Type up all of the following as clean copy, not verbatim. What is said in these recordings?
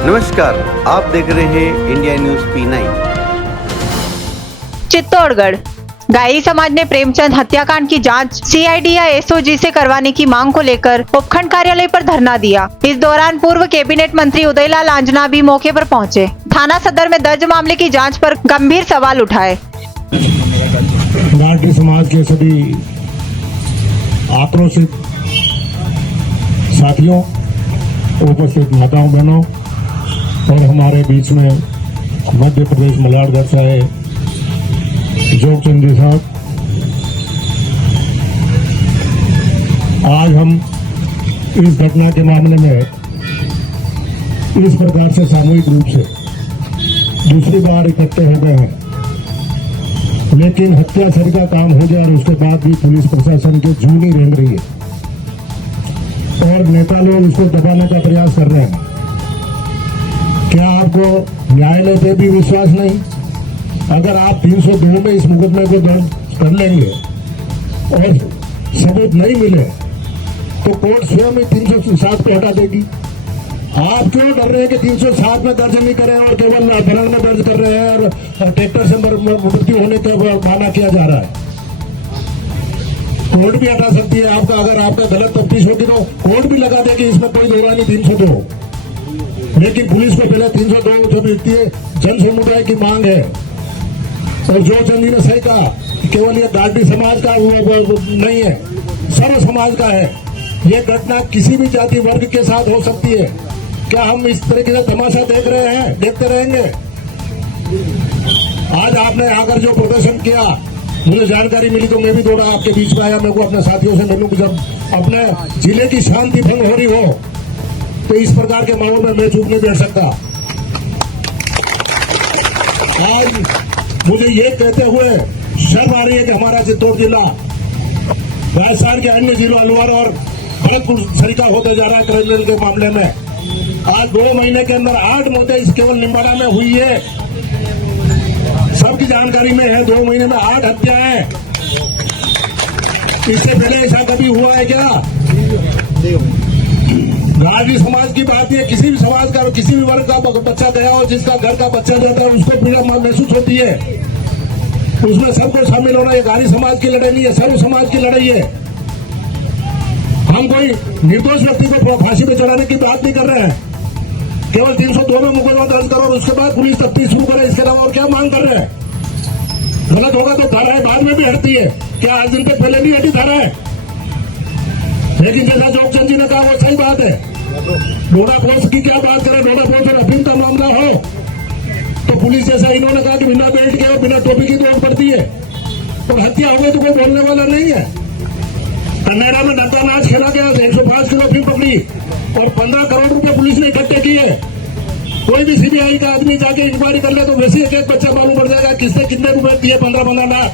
नमस्कार, आप देख रहे हैं India news P9। Chittorgarh Gayri समाज ने प्रेमचंद हत्याकांड की जांच सीआईडी या एसओजी से करवाने की मांग को लेकर उपखंड कार्यालय पर धरना दिया। इस दौरान पूर्व कैबिनेट मंत्री उदयलाल आंजना भी मौके पर पहुंचे। थाना सदर में दर्ज मामले की जांच पर गंभीर सवाल उठाए। गायरी समाज के सभी आक्रोशित साथियों, उपस्थित माताओं बहनों और हमारे बीच में मध्य प्रदेश मलाडगढ़ से आए जोगचंद जी साहब, आज हम इस घटना के मामले में इस प्रकार से सामूहिक रूप से दूसरी बार इकट्ठे हो गए हैं। लेकिन हत्याचोरी का काम हो गया और उसके बाद भी पुलिस प्रशासन की जूनी रेंग रही है और नेता लोग इसको दबाने का प्रयास कर रहे हैं। क्या आपको न्यायालय पे भी विश्वास नहीं? अगर आप 302 में इस मुकदमे को दर्ज कर लेंगे और सबूत नहीं मिले तो कोर्ट स्वयं ही 307 को हटा देगी। आप क्यों डर रहे हैं कि 307 में दर्ज नहीं करें और केवल अपहरण में दर्ज कर रहे हैं और ट्रैक्टर से मृत्यु होने का बहाना किया जा रहा है? कोर्ट भी हटा सकती है आपका। अगर आपका गलत तफ्तीश होगी तो कोर्ट भी लगा देगी, इसमें कोई दो राय नहीं 302। लेकिन पुलिस को पहले 302 जो व्यक्ति जन समुदाय की मांग है। और जो चंदी ने सही कहा, केवल ये गायरी समाज का नहीं है, सर्व समाज का है। ये घटना किसी भी जाति वर्ग के साथ हो सकती है। क्या हम इस तरीके से तमाशा देख रहे हैं, देखते रहेंगे? आज आपने आकर जो प्रदर्शन किया, मुझे जानकारी मिली तो मैं भी थोड़ा आपके बीच में आया। मेरे को अपने साथियों से मिलूं। जब अपने जिले की शांति भंग हो रही हो तो इस प्रकार के मामलों में मैं चुप नहीं बैठ सकता। आज मुझे ये कहते हुए शर्म आ रही है कि हमारा चित्तौड़ जिला राजस्थान के अन्य जिलों अलवर और भरतपुर सरीका होते जा रहा है क्रिमिनल के मामले में। आज 2 महीने के अंदर 8 मौतें इस केवल निम्बाड़ा में हुई है। सबकी जानकारी में है, 2 महीने में 8 हत्याएं। इससे पहले ऐसा कभी हुआ है क्या? गायरी समाज की बात है, किसी भी समाज का किसी भी वर्ग का बच्चा गया और जिसका घर का बच्चा जाता है उसको पीड़ा महसूस होती है। उसमें सबको शामिल होना। ये गायरी समाज की लड़ाई नहीं है, सर्व समाज की लड़ाई है। हम कोई निर्दोष व्यक्ति को फांसी पे चढ़ाने की बात नहीं कर रहे हैं। केवल 302 में मुकदमा दर्ज करो और उसके बाद पुलिस तफ्तीश शुरू करे। इसके अलावा और क्या मांग कर रहे हैं? गलत होगा तो धाराएं बाद में भी हटती है। क्या आज दिन पे पहले नहीं हटी धाराएं? लेकिन जैसा जोगचंद जी ने कहा वो सही बात है। डोडा फोर्स की क्या बात करें? डोडा फोर्स और अफीम का मामला हो तो पुलिस जैसा इन्होंने कहा कि बिना बेल्ट के और बिना टोपी की दौड़ पड़ती है और हत्या हो गई तो कोई बोलने वाला नहीं है। कन्नेरा में डब्बा नाच खेला गया, 105 किलो अफीम पकड़ी और 15 करोड़ रुपए पुलिस ने इकट्ठे किए। कोई भी सीबीआई का आदमी जाके इंक्वायरी कर ले तो वैसे एक बच्चा मालूम पड़ जाएगा किसने कितने रुपए दिए, 15 लाख।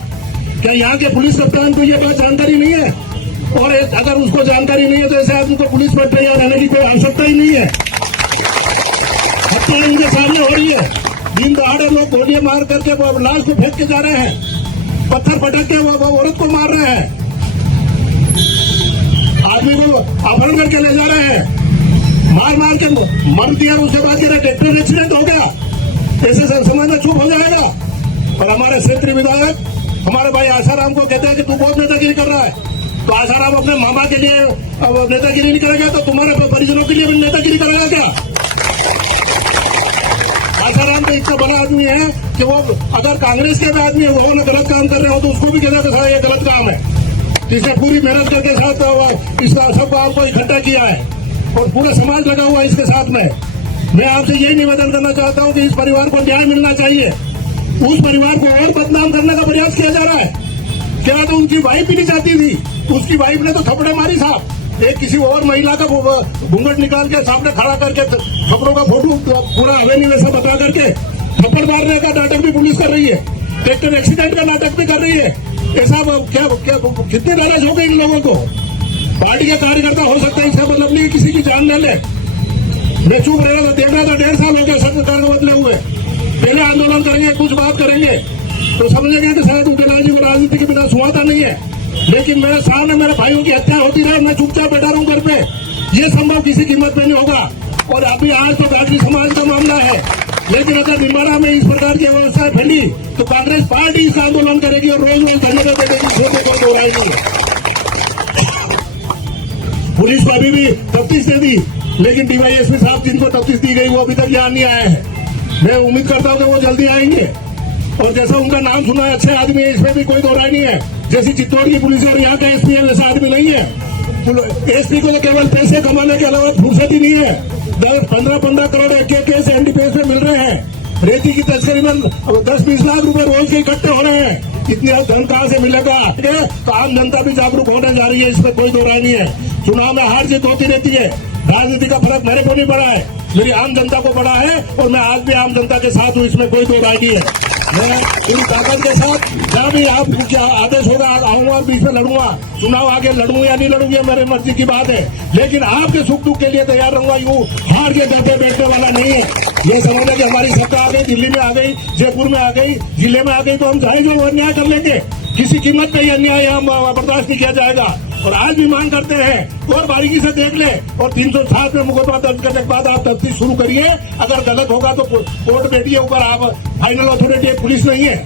क्या यहाँ के पुलिस कप्तान को ये बात जानकारी नहीं है? और अगर उसको जानकारी नहीं है तो ऐसे आदमी को पुलिस पर तैयार रहने की कोई आवश्यकता ही नहीं है। हत्या इनके सामने हो रही है। दिन दहाड़े लोग गोलियां मार करके लाश को फेंक के जा रहे हैं, पत्थर पटक के वो औरत को मार रहे हैं, आदमी को अपहरण करके ले जा रहे हैं, मार के मर दिया। उसके बाद ट्रैक्टर एक्सीडेंट हो गया। ऐसे समाज में चुप हो जाएगा। और हमारे क्षेत्रीय विधायक हमारे भाई आसाराम को कहते हैं कि तू बहुत नेतागिरी कर रहा है। तो आसाराम अपने मामा के लिए नेतागिरी नहीं करेगा तो तुम्हारे परिजनों के लिए भी नेतागिरी करेगा क्या? आसाराम तो इतना बड़ा आदमी है कि वो अगर कांग्रेस के भी आदमी वो गलत काम कर रहे हो तो उसको भी कहता है ये गलत काम है। इसने पूरी मेहनत करके साथ इसका सब काम को इकट्ठा किया है और पूरा समाज लगा हुआ है इसके साथ में। मैं आपसे यही निवेदन करना चाहता हूं कि इस परिवार को न्याय मिलना चाहिए। उस परिवार को और बदनाम करने का प्रयास किया जा रहा है। क्या तो उनकी वाइफ ही नहीं चाहती थी, उसकी वाइफ ने तो थप्पड़े मारी साहब। एक किसी और महिला का घूंघट निकाल के सामने खड़ा करके थप्पड़ों का फोटो पूरा हवेली वैसा बता करके थप्पड़ मारने का नाटक भी पुलिस कर रही है। ट्रैक्टर एक्सीडेंट का नाटक भी कर रही है। ऐसा क्या कितने नाराज हो गए इन लोगों को? पार्टी के कार्यकर्ता हो सकता है, इसका मतलब नहीं किसी की जान न ले। मैं चुप रह रहा था, देख रहा था। 1.5 साल हो गया सरकार को बदले हुए। पहले आंदोलन करेंगे, कुछ बात करेंगे तो समझेंगे कि शायद उदयलाल जी को राजनीति के बिना सुहाता नहीं है। लेकिन मेरे सामने मेरे भाइयों की हत्या होती रहे, मैं चुपचाप बैठा रहा हूं घर पे। ये संभव किसी कीमत पे नहीं होगा। और अभी आज तो गाजरी समाज का मामला है, लेकिन अगर निम्बाड़ा में इस प्रकार की व्यवस्था फैली तो कांग्रेस पार्टी इसका आंदोलन करेगी और रोज रोज धरने पर बैठेगी, छोटे को दोहराई नहीं है। पुलिस को अभी भी तफ्तीश दे दी, लेकिन डीवाईएसपी साहब जिनको तफ्तीश दी गई वो अभी तक यहाँ नहीं आए हैं। मैं उम्मीद करता हूँ कि वो जल्दी आएंगे। और जैसा उनका नाम सुना है, अच्छे आदमी है, इसमें भी कोई दोहराई नहीं है। जैसी चित्तौड़ की पुलिस और यहाँ का एसपी है, वैसा आदमी नहीं है। एसपी को तो केवल पैसे कमाने के अलावा फुर्सत ही नहीं है। 15-15 करोड़ एक एनडीपीएस में मिल रहे हैं। रेती की तस्करी में 10-20 लाख रुपए रोज के इकट्ठे हो रहे हैं। इतने धन कहाँ से मिलेगा? तो आम जनता भी जागरूक होने जा रही है, इसमें कोई दोहराई नहीं है। चुनाव में हार जीत होती रहती है, राजनीति का फर्क मेरे को नहीं पड़ा है, मेरी आम जनता को पड़ा है और मैं आज भी आम जनता के साथ हूँ, इसमें कोई दोहराई नहीं है। मैं पूरी ताकत के साथ जहाँ भी आप क्या आदेश होगा आऊंगा, बीच में लड़ूंगा। चुनाव आगे लड़ूं या नहीं लड़ूंगा मेरे मर्जी की बात है, लेकिन आपके सुख दुख के लिए तैयार रहूंगा। यूं हार के डर पे बैठने वाला नहीं है। ये समझ कि हमारी सत्ता आ गई, दिल्ली में आ गई, जयपुर में आ गई, जिले में आ गई, तो हम जाएंगे और अन्याय कर लेंगे। किसी कीमत पे अन्याय यहाँ बर्दाश्त नहीं किया जाएगा। और आज भी मांग करते हैं और बारीकी से देख ले और 307 में मुकदमा दर्ज करने के बाद आप तफ्तीश शुरू करिए। अगर गलत होगा तो कोर्ट बैठिए, ऊपर आप फाइनल अथॉरिटी पुलिस नहीं है।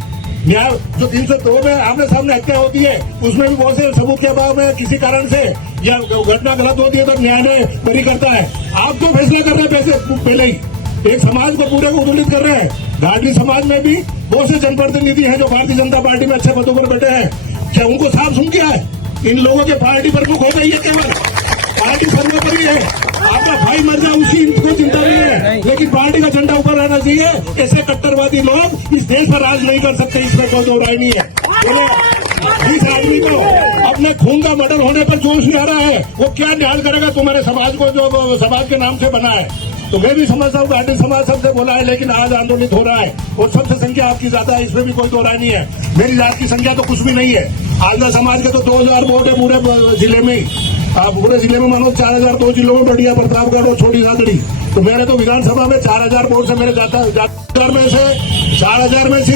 न्याय जो 302 में आमने सामने हत्या होती है, उसमें भी बहुत से सबूत के अभाव में किसी कारण से या घटना गलत होती है तो न्यायालय बरी करता है। आप तो फैसला कर रहे हैं पैसे पहले ही, एक समाज को पूरे को उद्दुलित कर रहे हैं। गाजरी समाज में भी बहुत से जनप्रतिनिधि हैं जो भारतीय जनता पार्टी में अच्छे पदों पर बैठे हैं। क्या उनको साफ सुन किया है? इन लोगों के पार्टी प्रमुख हो गई है, केवल पार्टी सर्वोपरि है। आपका भाई मर जाए उसकी इनको चिंता नहीं है, लेकिन पार्टी का झंडा ऊपर रहना चाहिए। ऐसे कट्टरवादी लोग इस देश पर राज नहीं कर सकते, इसमें कोई दोहराई नहीं है। जिस आदमी को अपने खून का मर्डर होने पर जोश नहीं आ रहा है, वो क्या न्याय करेगा तुम्हारे समाज को जो समाज के नाम से बना है? तो मैं भी समझता हूँ गाजरी समाज सबसे बोला है, लेकिन आज आंदोलित हो रहा है और सबसे संख्या आपकी ज्यादा है, इसमें भी कोई दोहराई नहीं है। मेरी जात की संख्या तो कुछ भी नहीं है। आलदा समाज के तो 2000 वोट है पूरे जिले में ही। पूरे जिले में मानो 4000 2 जिलों में बढ़िया प्रतापगढ़ और छोटी सादड़ी। तो मैंने तो विधानसभा में 4000 वोट से मेरे जाता में से 4000 में से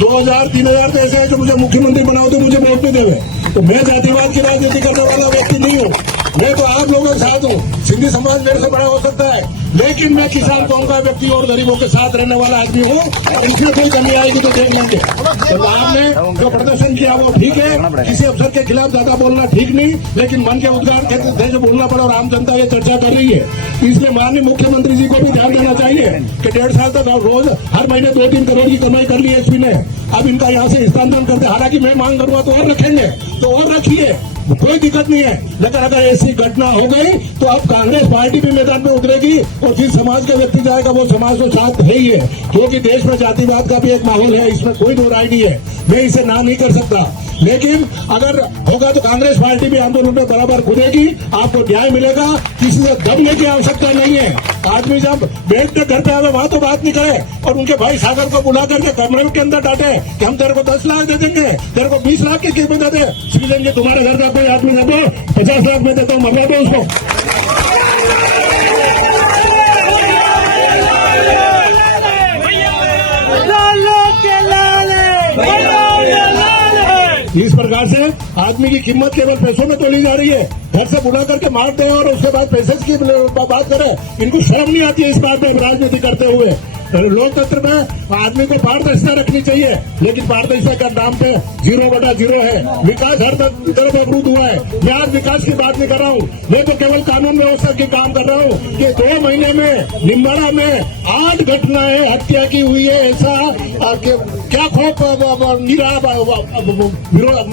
2000-3000 तो ऐसे है जो मुझे मुख्यमंत्री बनाओ तो मुझे वोट नहीं देवे। तो मैं जातिवाद की राजनीति करने वाला व्यक्ति नहीं हूँ। मैं तो आप लोगों के साथ हूँ। सिंधी समाज मेरे से बड़ा हो सकता है, लेकिन मैं किसान कौम का व्यक्ति और गरीबों के साथ रहने वाला आदमी हूँ। और इसमें कोई कमी आएगी तो देख लेंगे। तो आपने जो प्रदर्शन किया वो ठीक है, किसी अफसर के खिलाफ ज्यादा बोलना ठीक नहीं, लेकिन मन के उद्गार के जो बोलना पड़ा और आम जनता ये चर्चा कर रही है, इसलिए माननीय मुख्यमंत्री जी को भी ध्यान देना चाहिए कि 1.5 साल तक रोज हर महीने 2-3 करोड़ की कमाई कर ली है एसपी ने। अब इनका यहाँ से स्थानांतरण करते, हालांकि मैं मांग करूंगा तो और रखेंगे तो और रखिए, कोई दिक्कत नहीं है। लेकिन अगर ऐसी घटना हो गई तो अब कांग्रेस पार्टी भी मैदान में उतरेगी और जिस समाज का व्यक्ति जाएगा वो समाज तो साथ है ही है, क्योंकि देश में जातिवाद का भी एक माहौल है, इसमें कोई दोहराई नहीं है। मैं इसे ना नहीं कर सकता, लेकिन अगर होगा तो कांग्रेस पार्टी भी आंदोलन में बराबर कूदेगी, आपको न्याय मिलेगा। किसी से दबने की आवश्यकता नहीं है। आदमी जब बैठ के घर पे आवे वहां तो बात नहीं करे और उनके भाई सागर को बुला करके कमरे के अंदर डांटे कि हम तेरे को 10 लाख दे देंगे, तेरे को 20 लाख की कीमत दे दे। सीजन जी तुम्हारे घर का कोई आदमी ना दो, 50 लाख में देता हूँ, मरवा दो उसको। इस प्रकार से आदमी की कीमत केवल पैसों में तोली जा रही है। घर से बुला करके मार दे और उसके बाद पैसे की बात करे, इनको शर्म नहीं आती है इस बात में राजनीति करते हुए। लोकतंत्र में आदमी को पारदर्शिता रखनी चाहिए, लेकिन पारदर्शिता का नाम पे 0/0 है। विकास हर तरफ अवरुद्ध हुआ है। मैं आज विकास की बात नहीं कर रहा हूँ, मैं तो केवल कानून व्यवस्था की काम कर रहा हूँ कि 2 महीने में निम्बाड़ा में 8 घटनाएं हत्या की हुई है। ऐसा क्या खौफ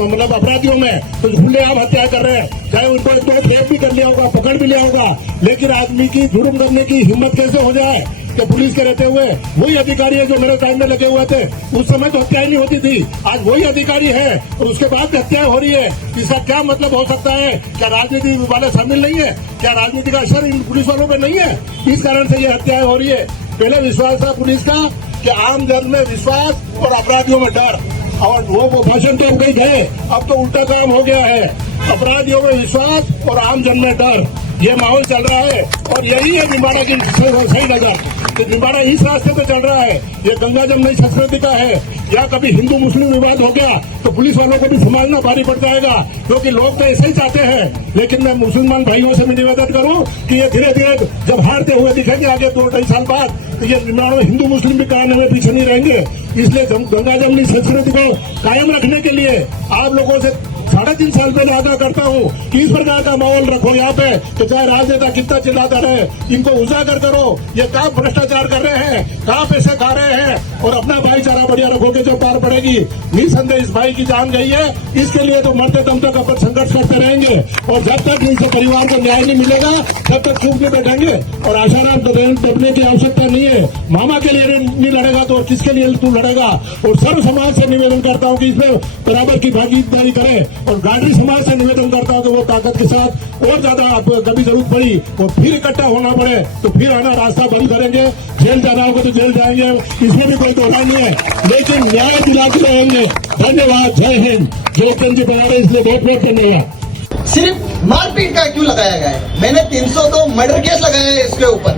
मतलब अपराधियों में तो खुलेआम हत्या कर रहे हैं, चाहे उनको तो टेप भी कर लिया होगा, पकड़ भी लिया होगा, लेकिन आदमी की जुर्म करने की हिम्मत कैसे हो जाए कि पुलिस के रहते हुए वही अधिकारी है जो मेरे टाइम में लगे हुए थे। उस समय तो हत्या ही नहीं होती थी, आज वही अधिकारी है और उसके बाद हत्या हो रही है। इसका क्या मतलब हो सकता है? क्या राजनीति वाले शामिल नहीं है? क्या राजनीति का असर इन पुलिस वालों पे नहीं है? इस कारण से ये हत्याएं हो रही है। पहले विश्वास था पुलिस का कि आम जन में विश्वास और अपराधियों में डर, और वो भाषण तो गई गए, अब तो उल्टा काम हो गया है। अपराधियों में विश्वास और आम जन में डर। ये माहौल चल रहा है और यही है निम्बाड़ा की सही नजर कि निम्बाड़ा इस रास्ते पे चल रहा है। ये गंगा जमुनी संस्कृति का है। या कभी हिंदू मुस्लिम विवाद हो गया तो पुलिस वालों को भी संभालना भारी पड़ जाएगा, क्योंकि लोग तो ऐसे ही चाहते हैं। लेकिन मैं मुसलमान भाइयों से भी निवेदन करूं कि ये धीरे धीरे जब हारते हुए दिखेंगे आगे 2-2.5 साल बाद, तो ये निम्बाड़ा में हिंदू मुस्लिम भी कायम में पीछे नहीं रहेंगे। इसलिए गंगा जमुनी संस्कृति को कायम रखने के लिए आप लोगों से 3.5 साल पहले आगाह करता हूँ कि इस प्रकार का माहौल रखो यहाँ पे, तो चाहे राजनेता कितना चिल्लाता रहे, इनको उजागर करो। ये कहाँ भ्रष्टाचार कर रहे हैं, कहाँ पैसे खा रहे हैं, और अपना भाईचारा बढ़िया रखोगे जो पार पड़ेगी। निसंदेह इस भाई की जान गई है, इसके लिए तो मरते दम तक अपन संघर्ष करते रहेंगे। और जब तक इनसे परिवार को न्याय नहीं मिलेगा तब तक चुप नहीं बैठेंगे। और आशाराम दबने की आवश्यकता नहीं है। मामा के लिए नहीं लड़ेगा तो और किसके लिए तू लड़ेगा। और सर्व समाज से निवेदन करता हूँ कि इसमें बराबर की भागीदारी करें। और गाड़ी समाज से निवेदन करता हूं कि वो ताकत के साथ और ज्यादा कभी जरूरत पड़ी और फिर इकट्ठा होना पड़े तो फिर आना रास्ता बंद करेंगे। जेल जाना होगा तो जेल जाएंगे, इसमें भी कोई दोहराई नहीं है, लेकिन न्याय दिलाते रहेंगे। धन्यवाद। जय हिंद। जोकन जी बना रहे इसलिए बहुत बहुत धन्यवाद। सिर्फ मारपीट का क्यों लगाया गया है? मैंने 302 मर्डर केस लगाया है इसके ऊपर।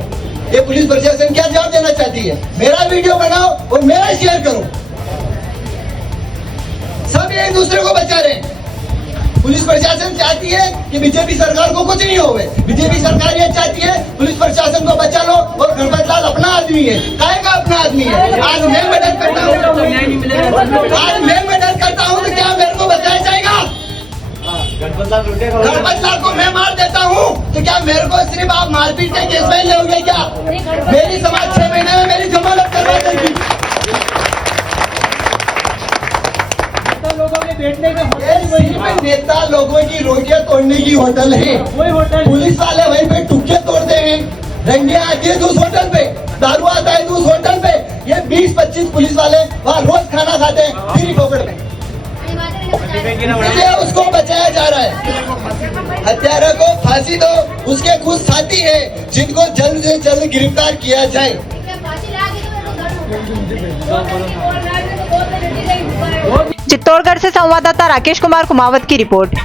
ये पुलिस प्रशासन क्या जवाब देना चाहती है? मेरा वीडियो बनाओ और मेरा शेयर करो। सब एक दूसरे को बचा रहे हैं। पुलिस प्रशासन चाहती है कि बीजेपी सरकार को कुछ नहीं होवे। बीजेपी सरकार ये चाहती है पुलिस प्रशासन को बचा लो, और गणपत लाल अपना आदमी है। काहे का अपना आदमी है? आज मैं मदद करता हूँ, तो क्या मेरे को बचाया जाएगा? गणपत लाल को मैं मार देता हूँ तो क्या मेरे को सिर्फ आप मारपीट के केस में लोगे क्या? मेरी समाज 6 महीने में मेरी जमानत करवा देगी। नेता लोगों की रोटियां तोड़ने की होटल है। पुलिस वाले वहीं पे टुक्के तोड़ते हैं। रंगे आती है उस होटल पे, दारू आता है उस होटल पे। ये 20-25 पुलिस वाले वहाँ रोज खाना खाते हैं फ्री पॉकेट में। उसको बचाया जा रहा है। हत्यारा को फांसी दो, उसके कुछ साथी है जिनको जल्द से जल्द गिरफ्तार किया जाए। चित्तौड़गढ़ से संवाददाता राकेश कुमार कुमावत की रिपोर्ट।